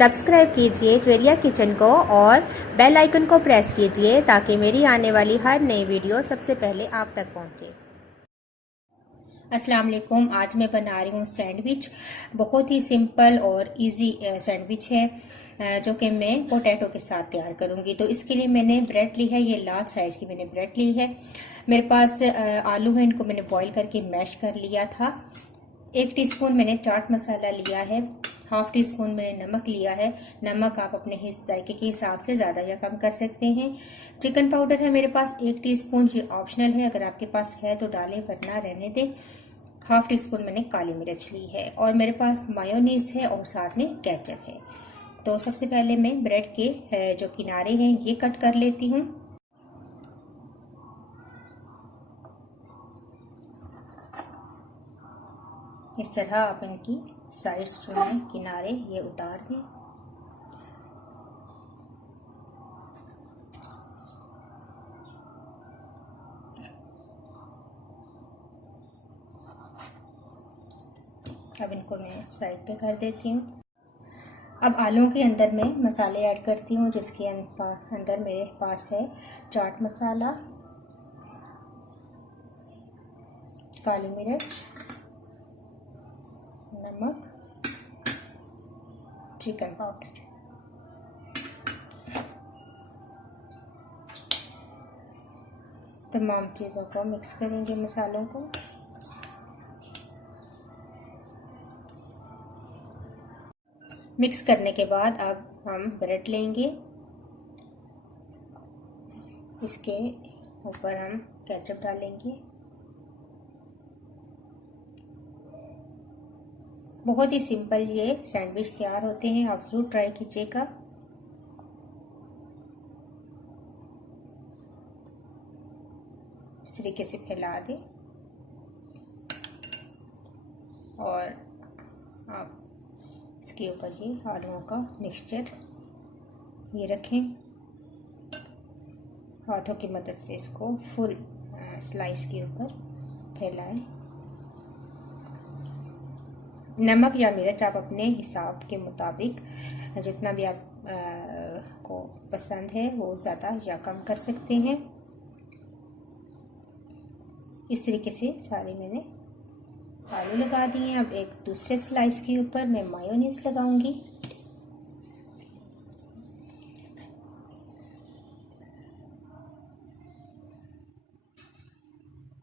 Subscribe कीजिए Javeria kitchen को और बेल आइकन को प्रेस कीजिए ताकि मेरी आने वाली हर नई वीडियो सबसे पहले आप तक पहुंचे। अस्सलाम वालेकुम। आज मैं बना रही हूँ सैंडविच। बहुत ही सिंपल और इजी सैंडविच है जो कि मैं पोटैटो के साथ तैयार करूँगी। तो इसके लिए मैंने ब्रेड ली है, ये लार्ज साइज़ की मैंने ब्रेड ली है। मेरे पास आलू है, इनको मैंने बॉईल करके मैश कर लिया था। 1 टीस्पून मैंने चाट मसाला लिया है, हाफ टी स्पून मैंने नमक लिया है। नमक आप अपने जायके के हिसाब से ज़्यादा या कम कर सकते हैं। चिकन पाउडर है मेरे पास 1 टीस्पून, ये ऑप्शनल है, अगर आपके पास है तो डालें वरना रहने दें। हाफ टी स्पून मैंने काली मिर्च ली है और मेरे पास मायोनीज है और साथ में केचप है। तो सबसे पहले मैं ब्रेड के जो किनारे हैं ये कट कर लेती हूँ। इस तरह आप इनकी साइड्स जो हैं किनारे ये उतार दें। अब इनको मैं साइड पे कर देती हूँ। अब आलू के अंदर मैं मसाले ऐड करती हूँ, जिसके अंदर मेरे पास है चाट मसाला, काली मिर्च, नमक, चिकन पाउडर। तमाम चीज़ों को मिक्स करेंगे, मसालों को। मिक्स करने के बाद अब हम ब्रेड लेंगे, इसके ऊपर हम केचप डालेंगे। बहुत ही सिंपल ये सैंडविच तैयार होते हैं, आप ज़रूर ट्राई कीजिएगा। इस तरीके से फैला दें और आप इसके ऊपर ये आलूओं का मिक्सचर ये रखें। हाथों की मदद से इसको फुल स्लाइस के ऊपर फैलाएं। नमक या मिर्च आप अपने हिसाब के मुताबिक जितना भी आप को पसंद है वो ज़्यादा या कम कर सकते हैं। इस तरीके से सारे मैंने आलू लगा दिए। अब एक दूसरे स्लाइस के ऊपर मैं मायोनीज लगाऊंगी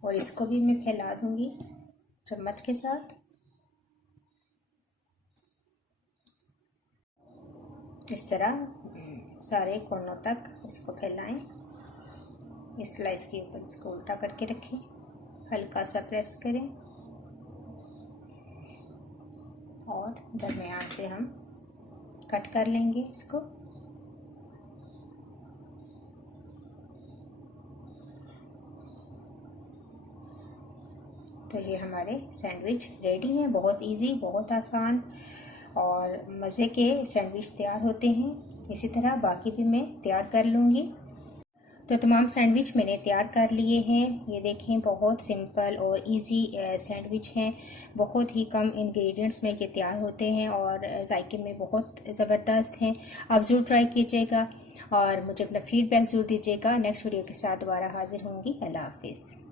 और इसको भी मैं फैला दूंगी चम्मच के साथ। इस तरह सारे कोनों तक इसको फैलाएं। इस स्लाइस के ऊपर इसको उल्टा करके रखें, हल्का सा प्रेस करें और दरमियान से हम कट कर लेंगे इसको। तो ये हमारे सैंडविच रेडी हैं। बहुत इजी, बहुत आसान और मज़े के सैंडविच तैयार होते हैं। इसी तरह बाकी भी मैं तैयार कर लूँगी। तो तमाम सैंडविच मैंने तैयार कर लिए हैं। ये देखें, बहुत सिंपल और इजी सैंडविच हैं। बहुत ही कम इंग्रेडिएंट्स में ये तैयार होते हैं और जायके में बहुत ज़बरदस्त हैं। आप ज़रूर ट्राई कीजिएगा और मुझे अपना फीडबैक ज़रूर दीजिएगा। नेक्स्ट वीडियो के साथ दोबारा हाजिर होंगी। अल्लाह हाफिज़।